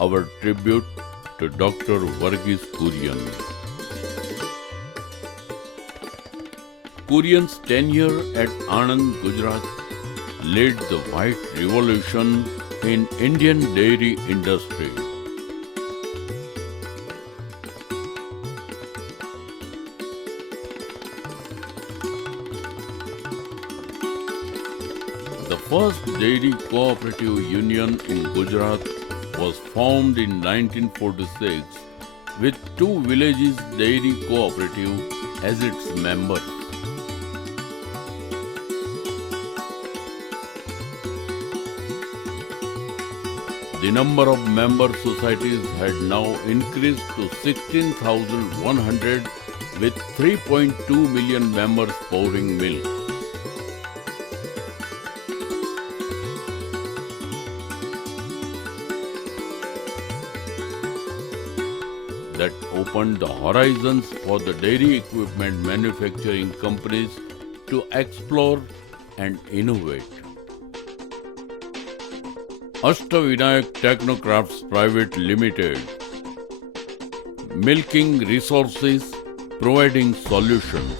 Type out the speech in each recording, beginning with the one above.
our tribute to Dr. Varghese Kurian. Kurian's tenure at Anand, Gujarat led the white revolution in Indian dairy industry. The first dairy cooperative union in Gujarat was formed in 1946 with two villages dairy cooperative as its members. The number of member societies had now increased to 16,100 with 3.2 million members pouring milk. That opened the horizons for the dairy equipment manufacturing companies to explore and innovate. Ashtavinayak Technocrafts Private Limited, milking resources, providing solutions.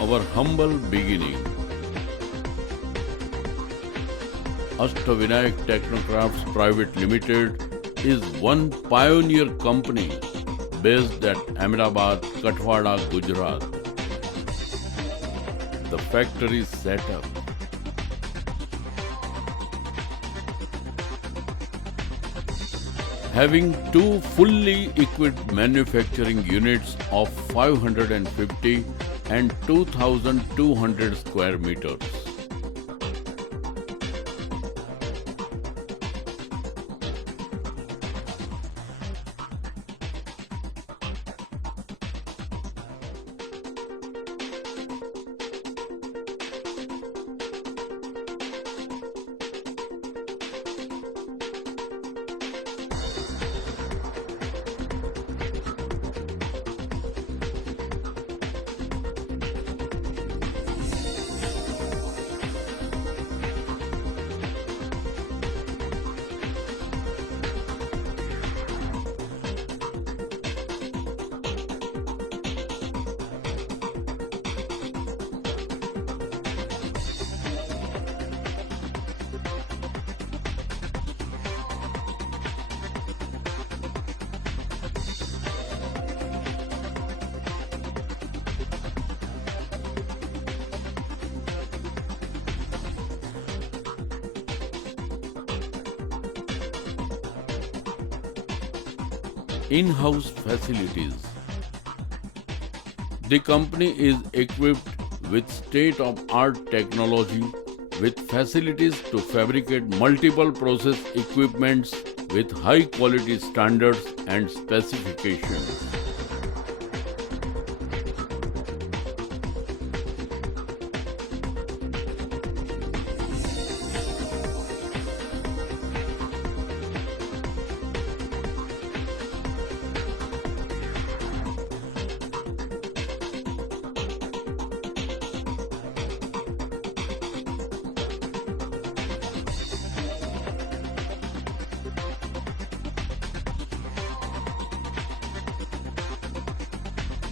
Our humble beginning. Ashtavinayak Technocrafts Private Limited is one pioneer company based at Ahmedabad, Kathwada, Gujarat. The factory setup. Having two fully equipped manufacturing units of 550 and 2,200 square meters. In-house facilities. The company is equipped with state-of-art technology with facilities to fabricate multiple process equipments with high quality standards and specifications.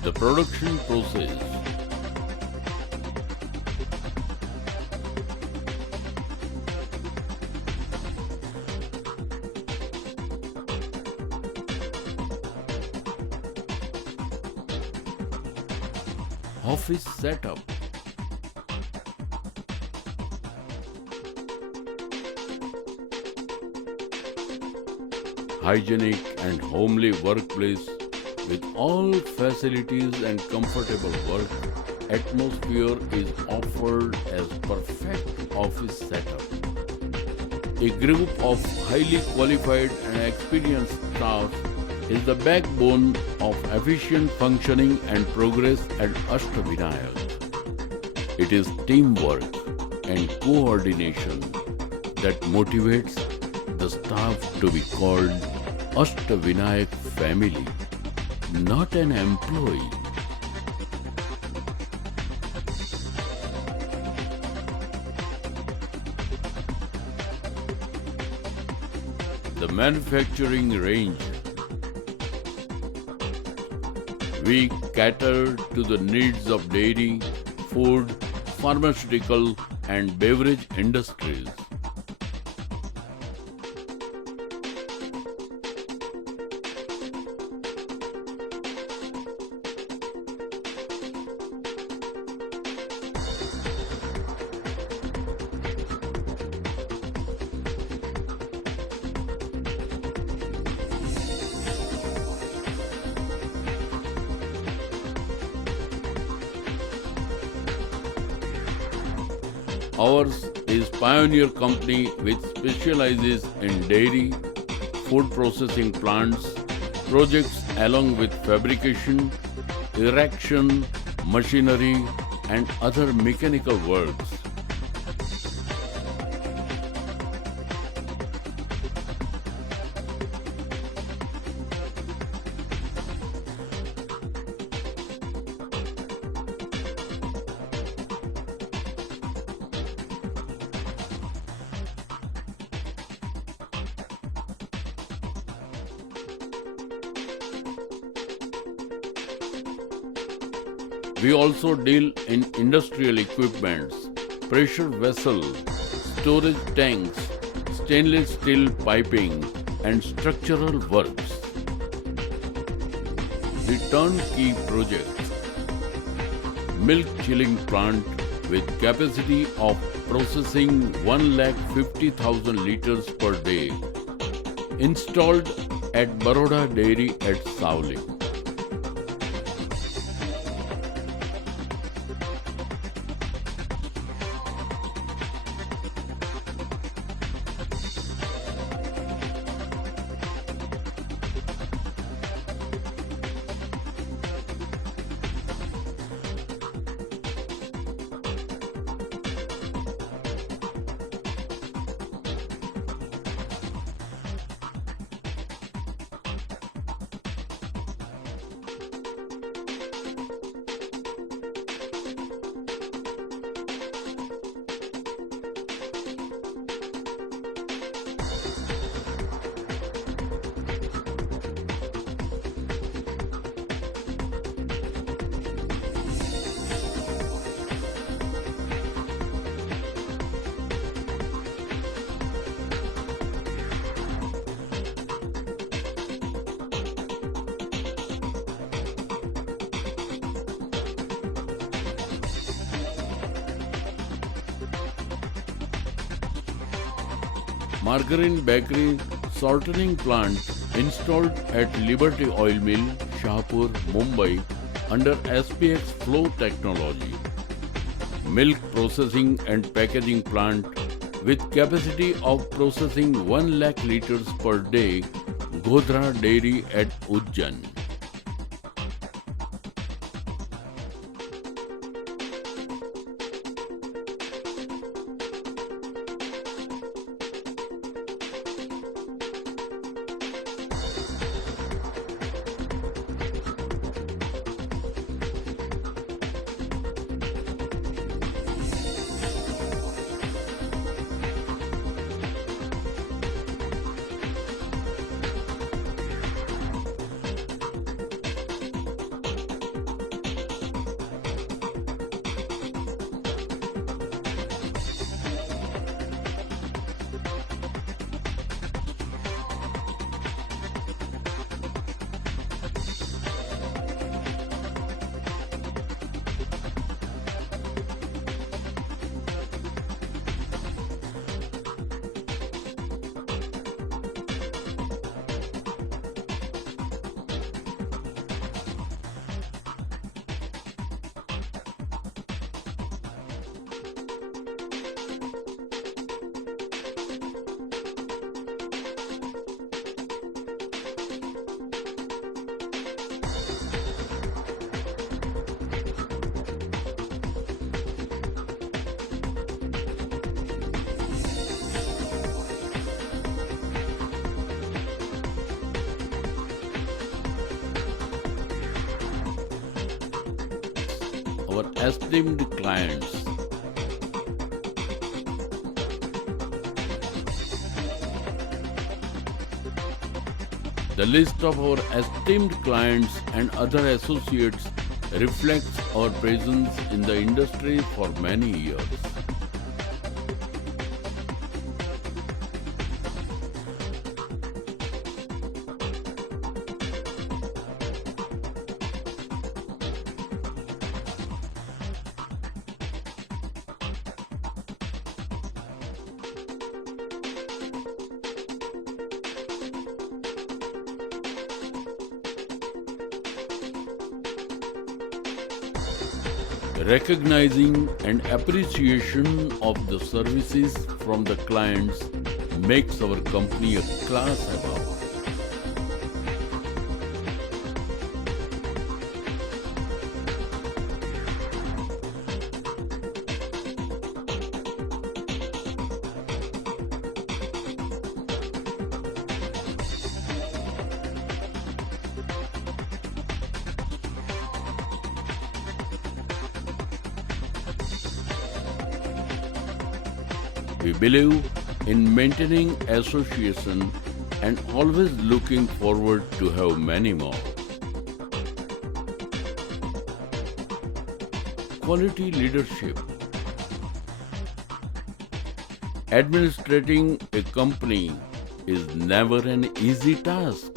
The production process. Office setup. Hygienic and homely workplace with all facilities and comfortable work atmosphere is offered as perfect office setup. A group of highly qualified and experienced staff is the backbone of efficient functioning and progress at Ashtavinayak. It is teamwork and coordination that motivates the staff to be called Ashtavinayak family, not an employee. the manufacturing range. We cater to the needs of dairy, food, pharmaceutical, and beverage industries. Ours is pioneer company which specializes in dairy, food processing plants, projects along with fabrication, erection, machinery, and other mechanical works. We also deal in industrial equipments, pressure vessels, storage tanks, stainless steel piping, and structural works. The turnkey project, milk chilling plant with capacity of processing 150,000 liters per day, installed at Baroda Dairy at Savli. Margarine bakery shortening plant installed at Liberty Oil Mill, Shahpur, Mumbai under SPX flow technology. Milk processing and packaging plant with capacity of processing 1 lakh liters per day, Godhra Dairy at Ujjain. Our esteemed clients, The list of our esteemed clients and other associates reflects our presence in the industry for many years. Recognizing and appreciation of the services from the clients makes our company a class above. We believe in maintaining association and always looking forward to have many more. Quality leadership. Administrating a company is never an easy task.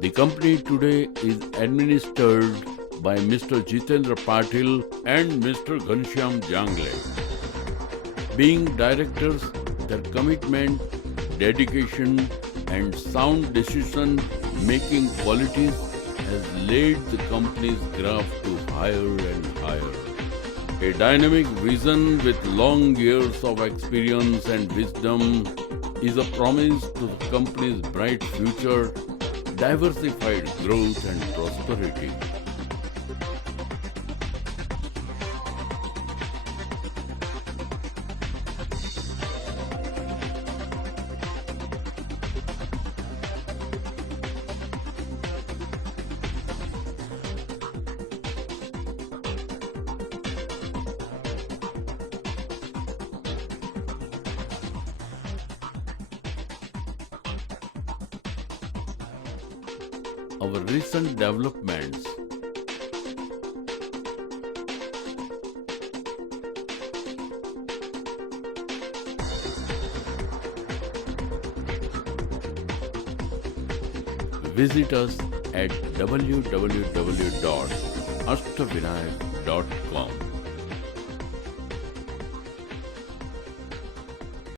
The company today is administered by Mr. Jitendra Patil and Mr. Ghanshyam Jangle. Being directors, their commitment, dedication, and sound decision-making qualities has led the company's graph to higher and higher. A dynamic vision with long years of experience and wisdom is a promise to the company's bright future, diversified growth, and prosperity. Our recent developments. Visit us at www.ashtavinayak.com.